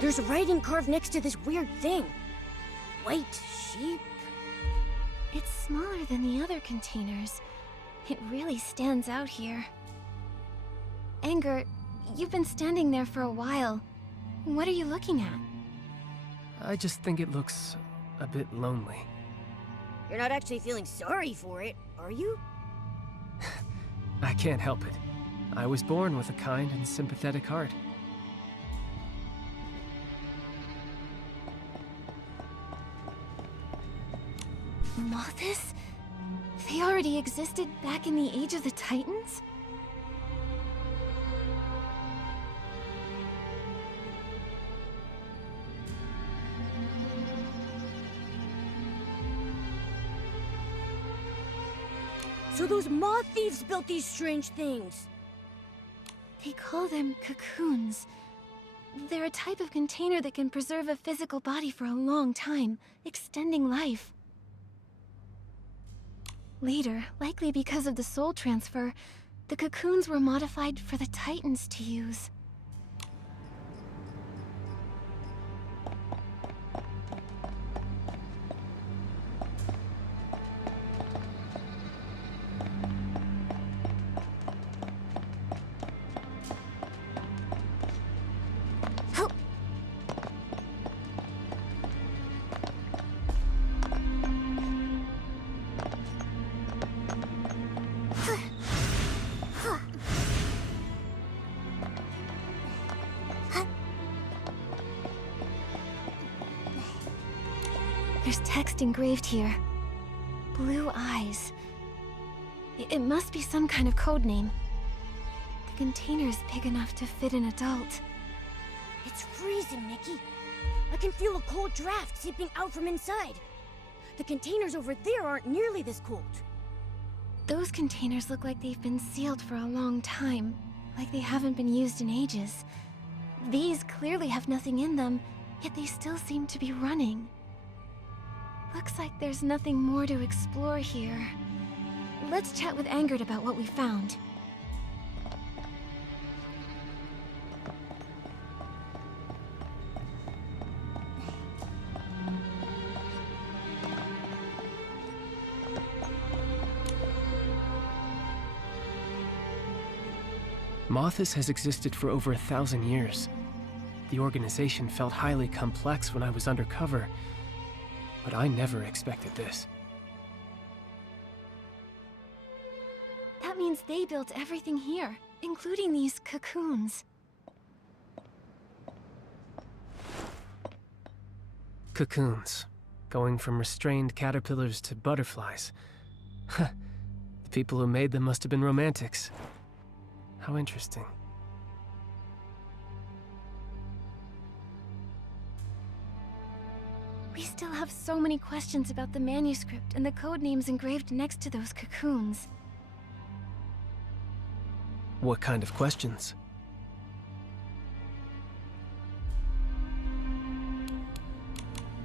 There's writing carved next to this weird thing. White sheep? It's smaller than the other containers. It really stands out here. Anger, you've been standing there for a while. What are you looking at? I just think it looks a bit lonely. You're not actually feeling sorry for it, are you? I can't help it. I was born with a kind and sympathetic heart. Mothis? They already existed back in the Age of the Titans? So those moth thieves built these strange things. They call them cocoons. They're a type of container that can preserve a physical body for a long time, extending life. Later, likely because of the soul transfer, the cocoons were modified for the Titans to use. There's text engraved here. Blue eyes. It must be some kind of code name. The container's big enough to fit an adult. It's freezing, Nikki. I can feel a cold draft seeping out from inside. The containers over there aren't nearly this cold. Those containers look like they've been sealed for a long time, like they haven't been used in ages. These clearly have nothing in them, yet they still seem to be running. Looks like there's nothing more to explore here. Let's chat with Angered about what we found. Mothis has existed for over 1,000 years. The organization felt highly complex when I was undercover, but I never expected this. That means they built everything here, including these cocoons. Cocoons. Going from restrained caterpillars to butterflies. The people who made them must have been romantics. How interesting. We still have so many questions about the manuscript and the code names engraved next to those cocoons. What kind of questions?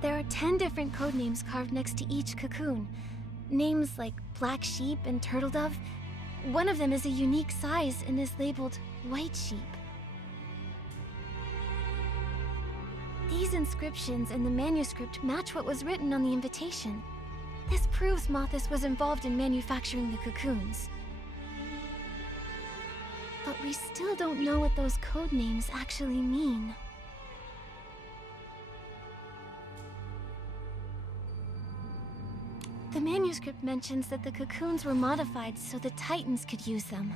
There are 10 different code names carved next to each cocoon. Names like Black Sheep and Turtle Dove. One of them is a unique size and is labeled White Sheep. These inscriptions and the manuscript match what was written on the invitation. This proves Mothis was involved in manufacturing the cocoons. But we still don't know what those code names actually mean. The manuscript mentions that the cocoons were modified so the Titans could use them.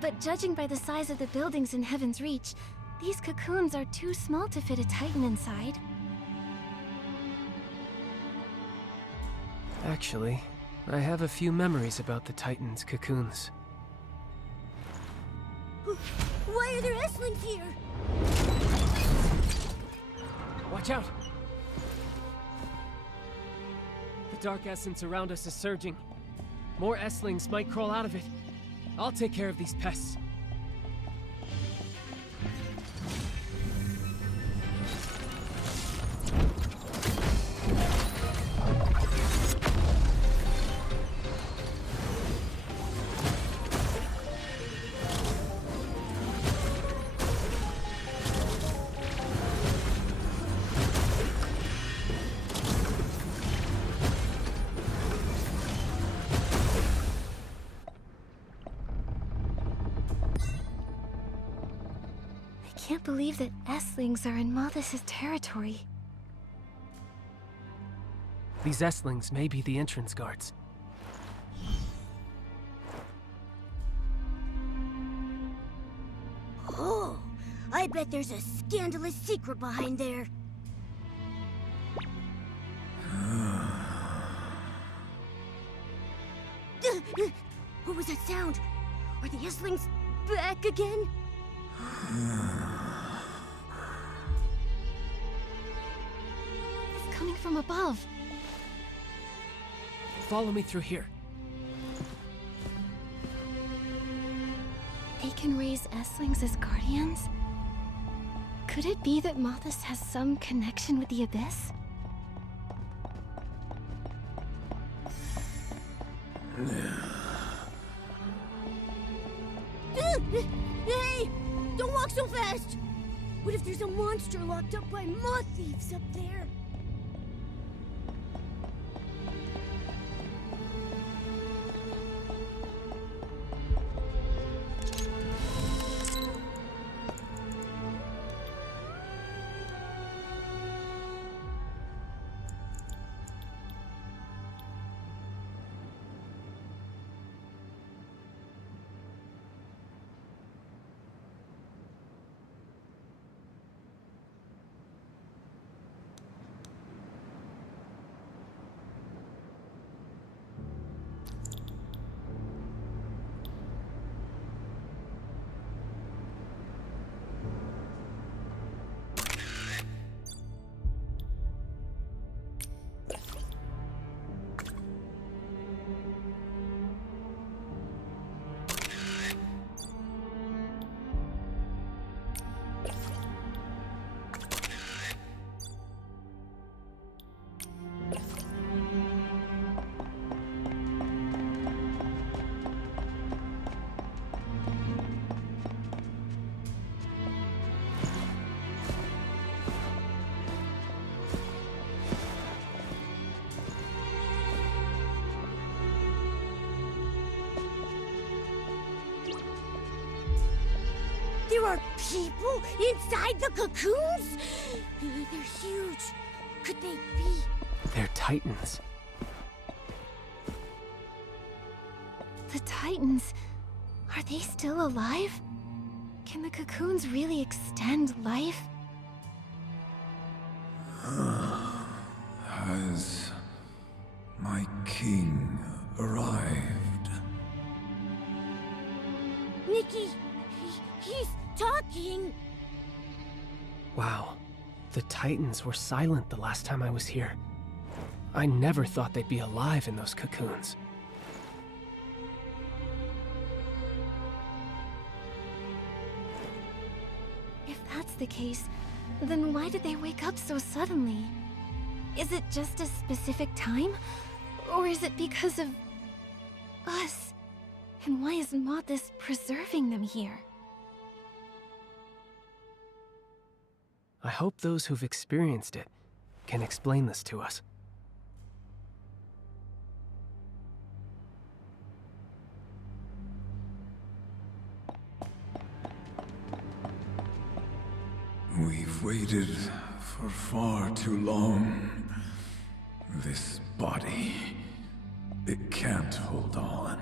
But judging by the size of the buildings in Heaven's Reach, these cocoons are too small to fit a Titan inside. Actually, I have a few memories about the Titans' cocoons. Why are there S-Lings here? Watch out! The dark essence around us is surging. More S-Lings might crawl out of it. I'll take care of these pests. can't believe that Esslings are in Mothis' territory. These Esslings may be the entrance guards. Oh, I bet there's a scandalous secret behind there. What was that sound? Are the Esslings back again? It's coming from above. Follow me through here. They can raise Esslings as guardians? Could it be that Mothis has some connection with the Abyss? Hey! Don't walk so fast! What if there's a monster locked up by moth thieves up there? There are people inside the cocoons? They're huge. Could they be? They're Titans. The Titans. Are they still alive? Can the cocoons really extend life? Has my king arrived? Nikki, he's talking. Wow. The Titans were silent the last time I was here. I never thought they'd be alive in those cocoons. If that's the case, then why did they wake up so suddenly? Is it just a specific time? Or is it because of us? And why is Mothis preserving them here? I hope those who've experienced it can explain this to us. We've waited for far too long. This body, it can't hold on.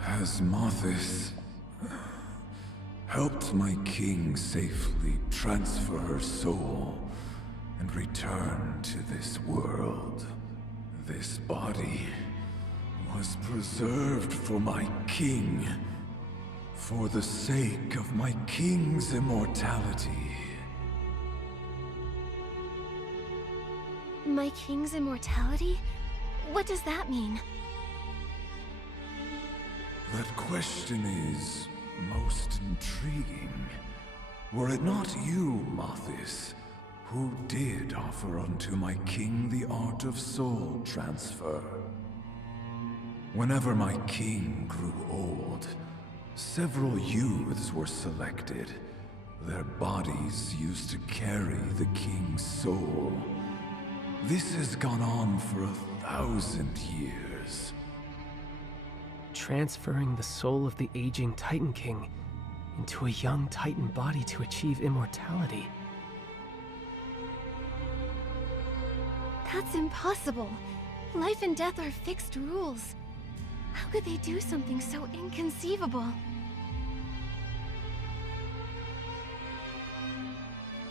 Has Mothis helped my king safely transfer her soul and return to this world? This body was preserved for my king, for the sake of my king's immortality. My king's immortality? What does that mean? That question is most intriguing. Were it not you, Mothis, who did offer unto my king the art of soul transfer? Whenever my king grew old, several youths were selected. Their bodies used to carry the king's soul. This has gone on for 1,000 years. transferring the soul of the aging Titan King into a young Titan body to achieve immortality. That's impossible. Life and death are fixed rules. How could they do something so inconceivable?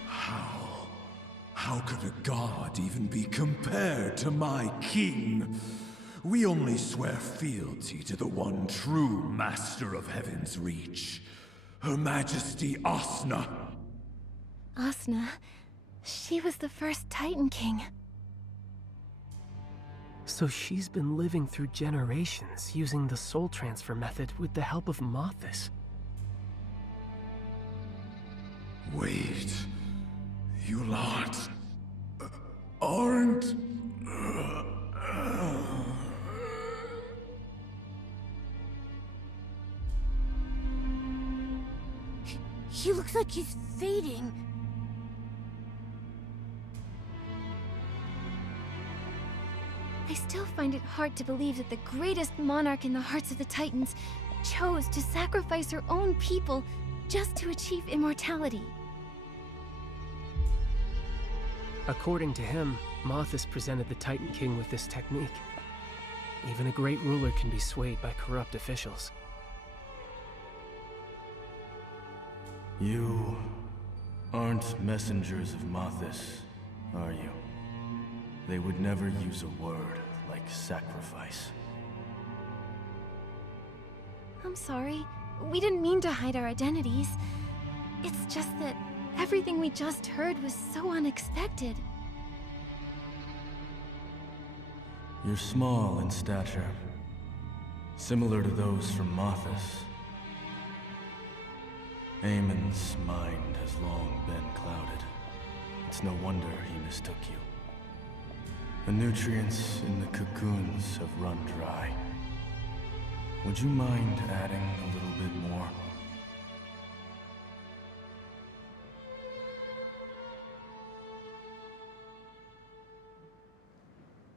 How could a god even be compared to my king? We only swear fealty to the one true master of Heaven's Reach, Her Majesty Asna. Asna, she was the first Titan King. So she's been living through generations using the soul transfer method with the help of Mothis. Wait, you lot aren't... He looks like he's fading. I still find it hard to believe that the greatest monarch in the hearts of the Titans chose to sacrifice her own people just to achieve immortality. According to him, Mothis presented the Titan King with this technique. Even a great ruler can be swayed by corrupt officials. You aren't messengers of Mothis, are you? They would never use a word like sacrifice. I'm sorry. We didn't mean to hide our identities. It's just that everything we just heard was so unexpected. You're small in stature, similar to those from Mothis. Aemon's mind has long been clouded. It's no wonder he mistook you. The nutrients in the cocoons have run dry. Would you mind adding a little bit more?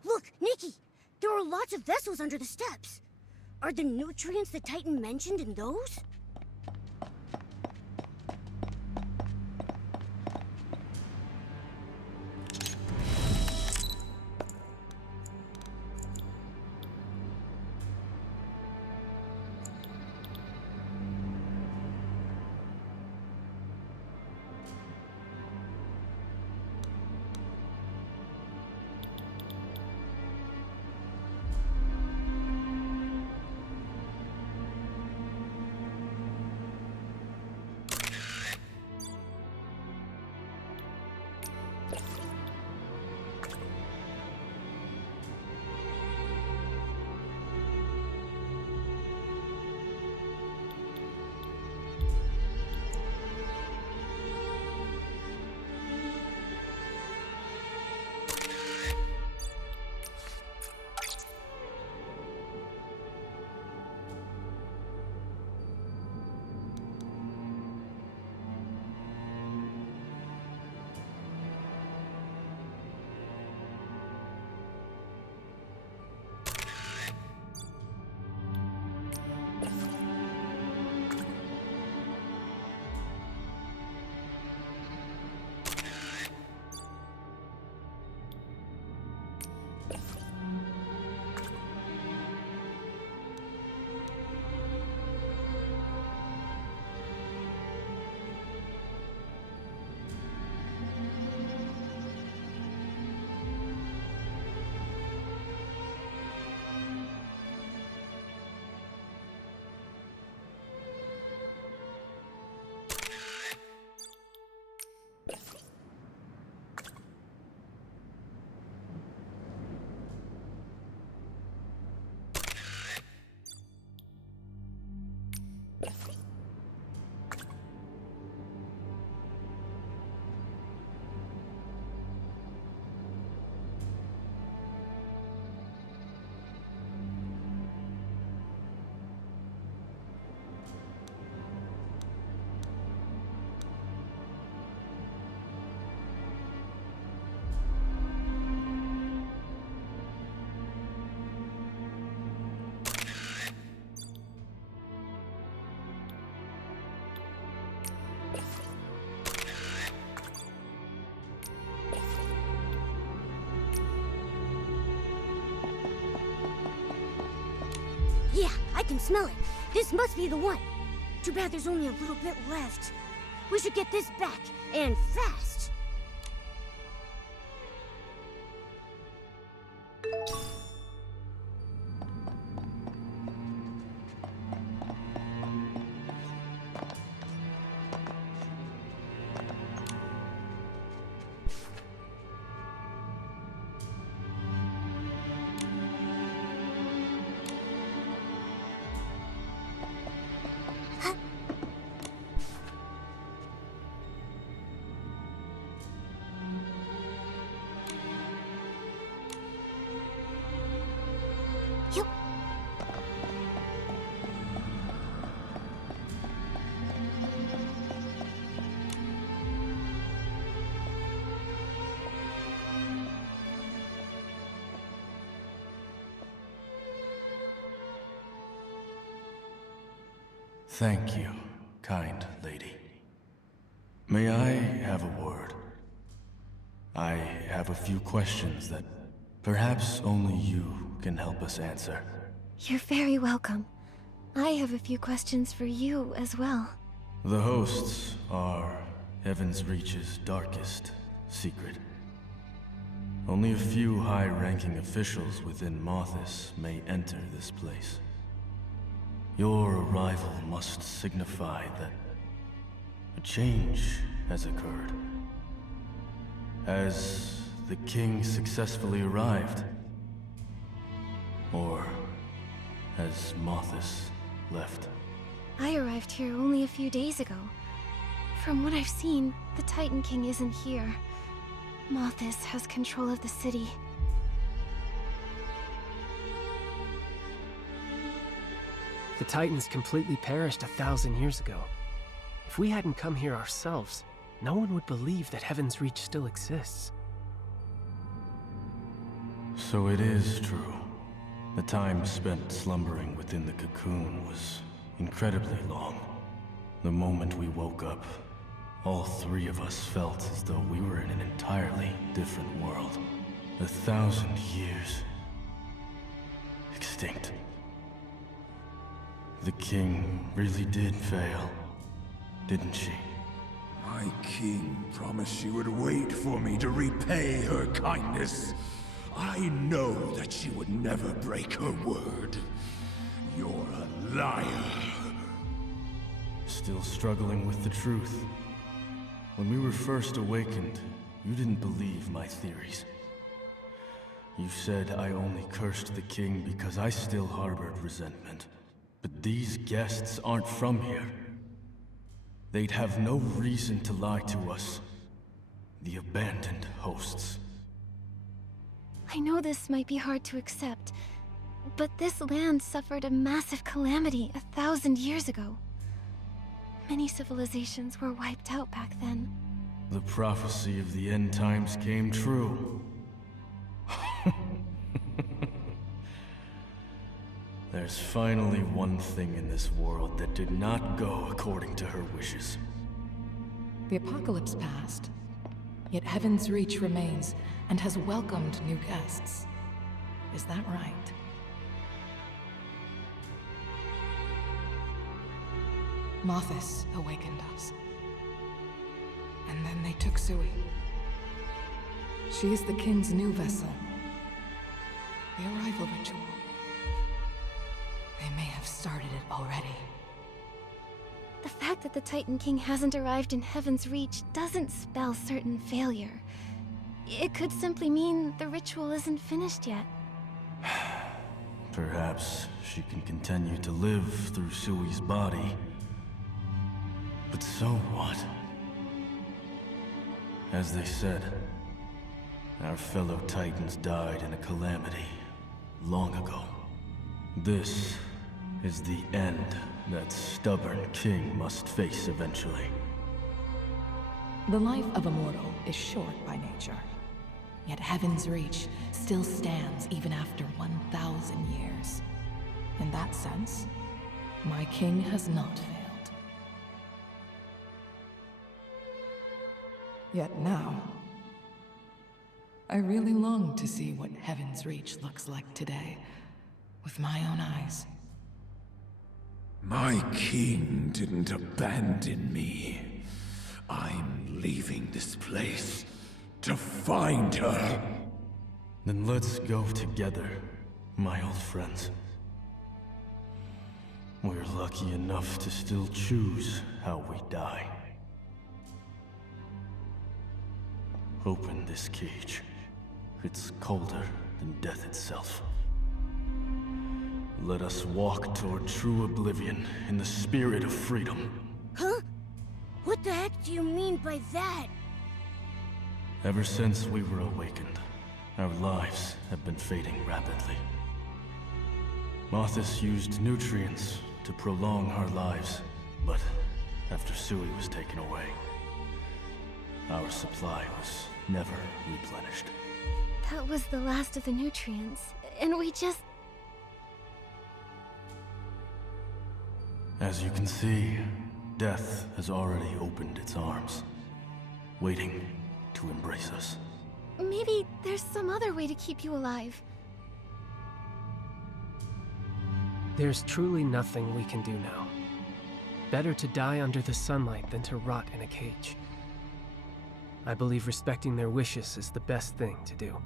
Look, Nikki! There are lots of vessels under the steps. Are the nutrients the Titan mentioned in those? Yeah, I can smell it. This must be the one. Too bad there's only a little bit left. We should get this back, and fast. Thank you, kind lady. May I have a word? I have a few questions that perhaps only you can help us answer. You're very welcome. I have a few questions for you as well. The hosts are Heaven's Reach's darkest secret. Only a few high-ranking officials within Mothis may enter this place. Your arrival must signify that a change has occurred. Has the king successfully arrived? Or has Mothis left? I arrived here only a few days ago. From what I've seen, the Titan King isn't here. Mothis has control of the city. The Titans completely perished 1,000 years ago. If we hadn't come here ourselves, no one would believe that Heaven's Reach still exists. So it is true. The time spent slumbering within the cocoon was incredibly long. The moment we woke up, all three of us felt as though we were in an entirely different world. 1,000 years. Extinct. The king really did fail, didn't she? My king promised she would wait for me to repay her kindness. I know that she would never break her word. You're a liar. Still struggling with the truth. When we were first awakened, you didn't believe my theories. You said I only cursed the king because I still harbored resentment. But these guests aren't from here. They'd have no reason to lie to us. The abandoned hosts. I know this might be hard to accept, but this land suffered a massive calamity 1,000 years ago. Many civilizations were wiped out back then. The prophecy of the end times came true. There's finally one thing in this world that did not go according to her wishes. The apocalypse passed, yet Heaven's Reach remains and has welcomed new guests. Is that right? Mothis awakened us. And then they took Sui. She is the King's new vessel. The arrival ritual. They may have started it already. The fact that the Titan King hasn't arrived in Heaven's Reach doesn't spell certain failure. It could simply mean the ritual isn't finished yet. Perhaps she can continue to live through Sui's body. But so what? As they said, our fellow Titans died in a calamity long ago. This is the end that stubborn king must face eventually. The life of a mortal is short by nature. Yet Heaven's Reach still stands even after 1,000 years. In that sense, my king has not failed. Yet now, I really long to see what Heaven's Reach looks like today, with my own eyes. My king didn't abandon me. I'm leaving this place to find her. Then let's go together, my old friends. We're lucky enough to still choose how we die. Open this cage. It's colder than death itself. Let us walk toward true oblivion in the spirit of freedom. Huh? What the heck do you mean by that? Ever since we were awakened, our lives have been fading rapidly. Mothis used nutrients to prolong our lives, but after Sui was taken away, our supply was never replenished. That was the last of the nutrients, and we just... As you can see, death has already opened its arms, waiting to embrace us. Maybe there's some other way to keep you alive. There's truly nothing we can do now. Better to die under the sunlight than to rot in a cage. I believe respecting their wishes is the best thing to do.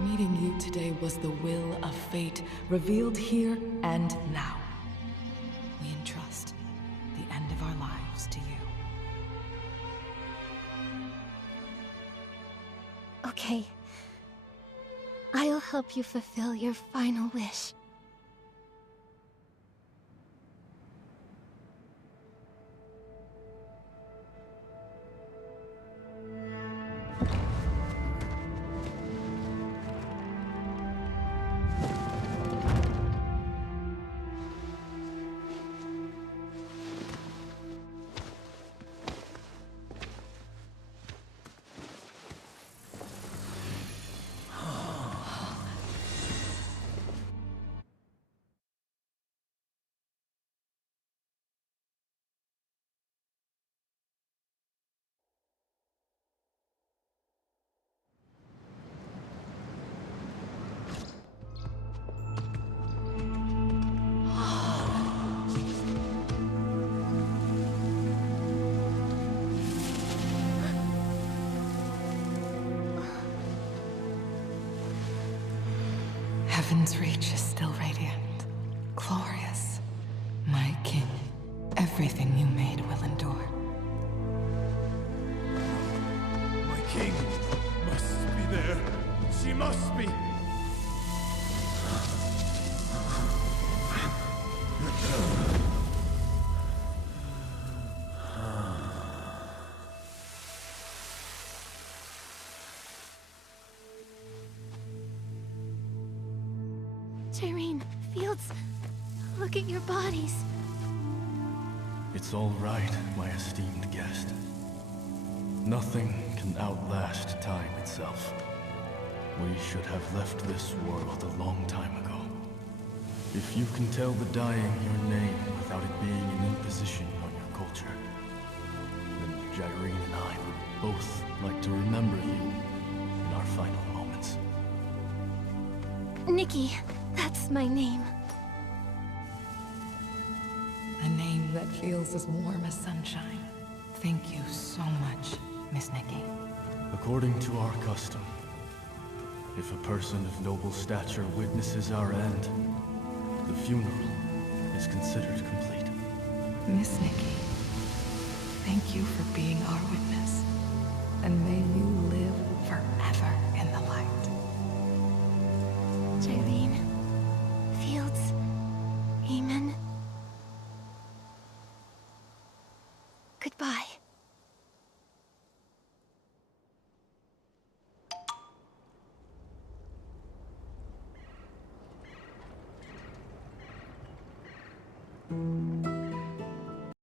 Meeting you today was the will of fate, revealed here and now. We entrust the end of our lives to you. Okay. I'll help you fulfill your final wish. Heaven's reach is still radiant, glorious. My king, everything you made will endure. My king must be there. She must be. Tyreen, Fields, look at your bodies. It's all right, my esteemed guest. Nothing can outlast time itself. We should have left this world a long time ago. If you can tell the dying your name without it being an imposition on your culture, then Jyrene and I would both like to remember you in our final moments. Nikki, that's my name. A name that feels as warm as sunshine. Thank you so much, Miss Nikki. According to our custom, if a person of noble stature witnesses our end, the funeral is considered complete. Miss Nikki, thank you for being our witness. And may you live forever in the light. Tyreen.